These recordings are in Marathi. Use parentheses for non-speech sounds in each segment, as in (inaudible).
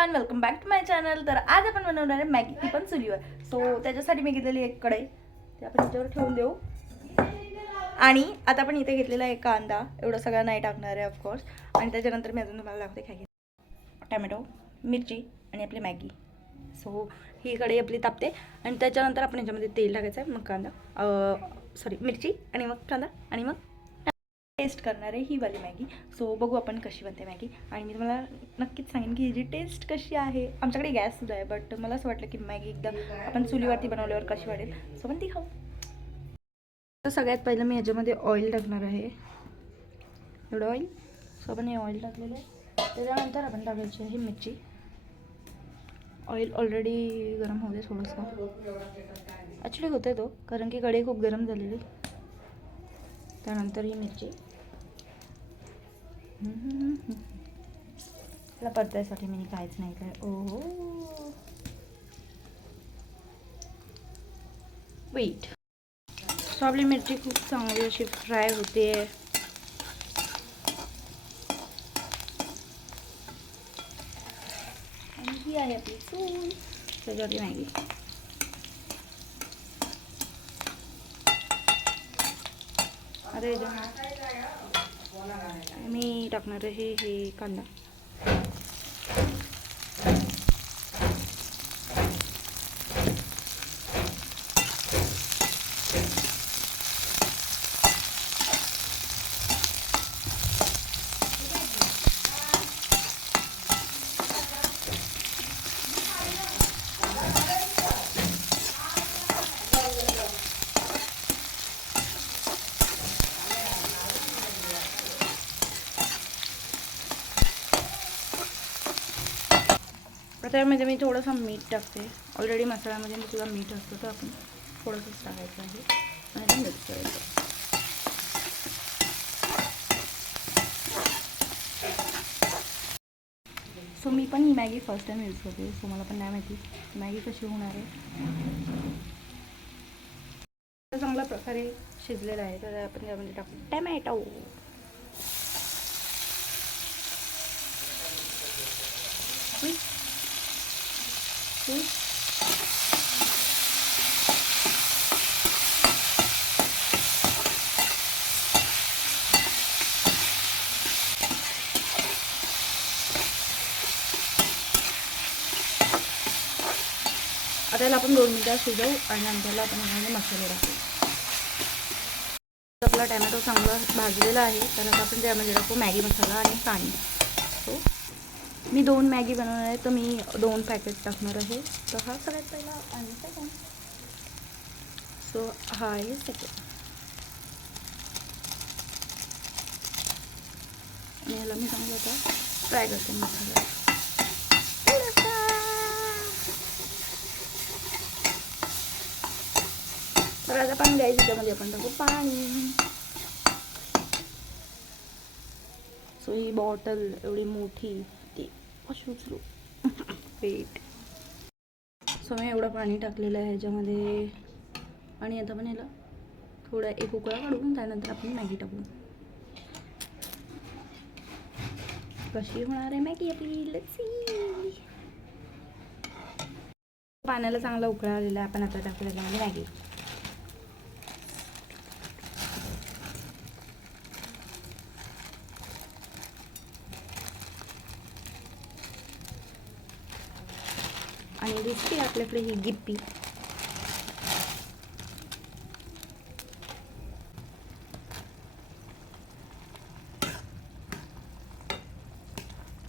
Everyone welcome back to my channel तर आज आपण बनवणार आहे मॅगी ती पण चुलीवर. सो त्याच्यासाठी मी घेतलेली एक कढई. ते आपण याच्यावर ठेवून देऊ. आणि आता आपण इथे घेतलेला आहे कांदा. एवढं सगळं नाही टाकणार आहे ऑफकोर्स आणि त्याच्यानंतर मी अजून तुम्हाला दाखवते काय घेते टॅमॅटो मिरची आणि आपली मॅगी. सो ही कढई आपली तापते. आणि त्याच्यानंतर आपण याच्यामध्ये तेल टाकायचं आहे मग कांदा. सॉरी मिरची आणि मग कांदा आणि मग टेस्ट करणार आहे ही वाली मॅगी. सो बघू आपण कशी बनते मॅगी. आणि मी तुम्हाला नक्कीच सांगेन की ह्याची टेस्ट कशी आहे आमच्याकडे गॅससुद्धा आहे बट मला असं वाटलं की मॅगी एकदा आपण चुलीवरती बनवल्यावर कशी वाटेल सो पण ती खाऊ. तर सगळ्यात पहिलं मी ह्याच्यामध्ये ऑइल टाकणार आहे. एवढं ऑइल सो आपण हे ऑइल टाकलेलं आहे. त्याच्यानंतर आपण टाकायची आहे मिरची. ऑइल ऑलरेडी गरम होऊ दे थोडंसं. ॲक्च्युली होतं तो कारण की कढई खूप गरम झालेली. त्यानंतर ही मिरची. (laughs) त्याला परतायसाठी मी काहीच नाही काय ओहो. वेट सो आपली मिरची खूप चांगली अशी फ्राय होते. आणि ही आहे आपली चूल. त्याच्यावरती मॅगी. अरे मी टाकणार आहे हे कांदा. आता यामध्ये मी थोडंसं मीठ टाकते. ऑलरेडी मसाल्यामध्ये मी तुला मीठ असतं तर आपण थोडंसंच टाकायचं आहे. आणि मिक्स करायचं. सो मी पण ही मॅगी फर्स्ट टाईम यूज करते. सो मला पण नाही माहिती मॅगी कशी होणार आहे. चांगल्या प्रकारे शिजलेलं आहे. तर आपण त्यामध्ये टाकू. टॅमॅटो आता याला आपण दोन मिनटं शिजवू आणि नंतरला आपण यामध्ये मसाले टाकू. आपला टॅमॅटो चांगला भाजलेला आहे तर आता आपण त्यामध्ये टाकू मॅगी मसाला आणि पाणी सो हो. मी दोन मॅगी बनवणार आहे तर मी दोन पॅकेट टाकणार आहे. तर हा सगळ्यात पहिला आणि सो हा आहे सेकंड आणि याला मी चांगलं आता फ्राय करते मसाला तर आता पाणी द्यायचं त्याच्यामध्ये आपण टाकू पाणी. सो ही बॉटल एवढी मोठी. उचलू वेट सो मी एवढं पाणी टाकलेलं आहे ह्याच्यामध्ये. आणि आता पण याला थोडा एक उकळा काढून त्यानंतर आपण मॅगी टाकू. कशी होणार आहे मॅगी आपली? लसी पाण्याला चांगला उकळा आलेला आहे. आपण आता टाकू त्याच्यामध्ये मॅगी. आणि दुसरी आपल्याकडे ही गिप्पी.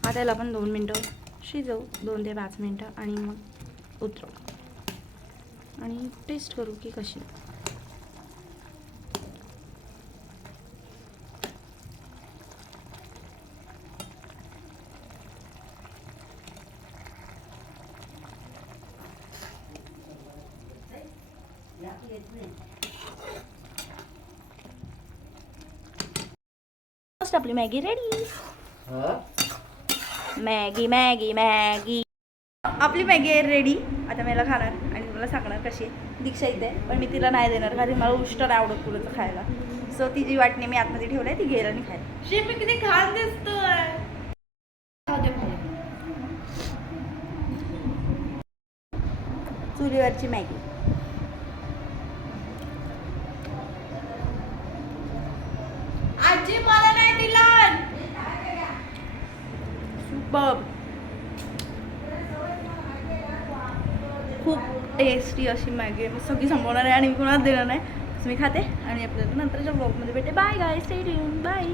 आता याला आपण दोन मिनटं शिजवू. दोन ते पाच मिनटं आणि मग उतरवू. आणि टेस्ट करू की कशी. आपली Maggi ready Maggi Maggi Maggi. आपली मॅगी आहे रेडी आता मला खाणार आणि मला सांगणार कशी दीक्षा इथे पण मी तिला नाही देणार कारण मला उष्ट नाही आवडत पुढचं खायला. सो ती जी वाटणी मी आतमध्ये ठेवलंय ती घ्यायला नाही खायला शिल्पी किती खास दिसतोय. चुलीवरची मॅगी. आजी मला नाही दिलं सुपर खूप टेस्टी अशी मॅगी मी सगळी संपवणार आहे आणि मी कोणाला देणार नाही. मी खाते आणि आपल्याला नंतरच्या ब्लॉगमध्ये भेटे बाय गाय स्टेडियम बाय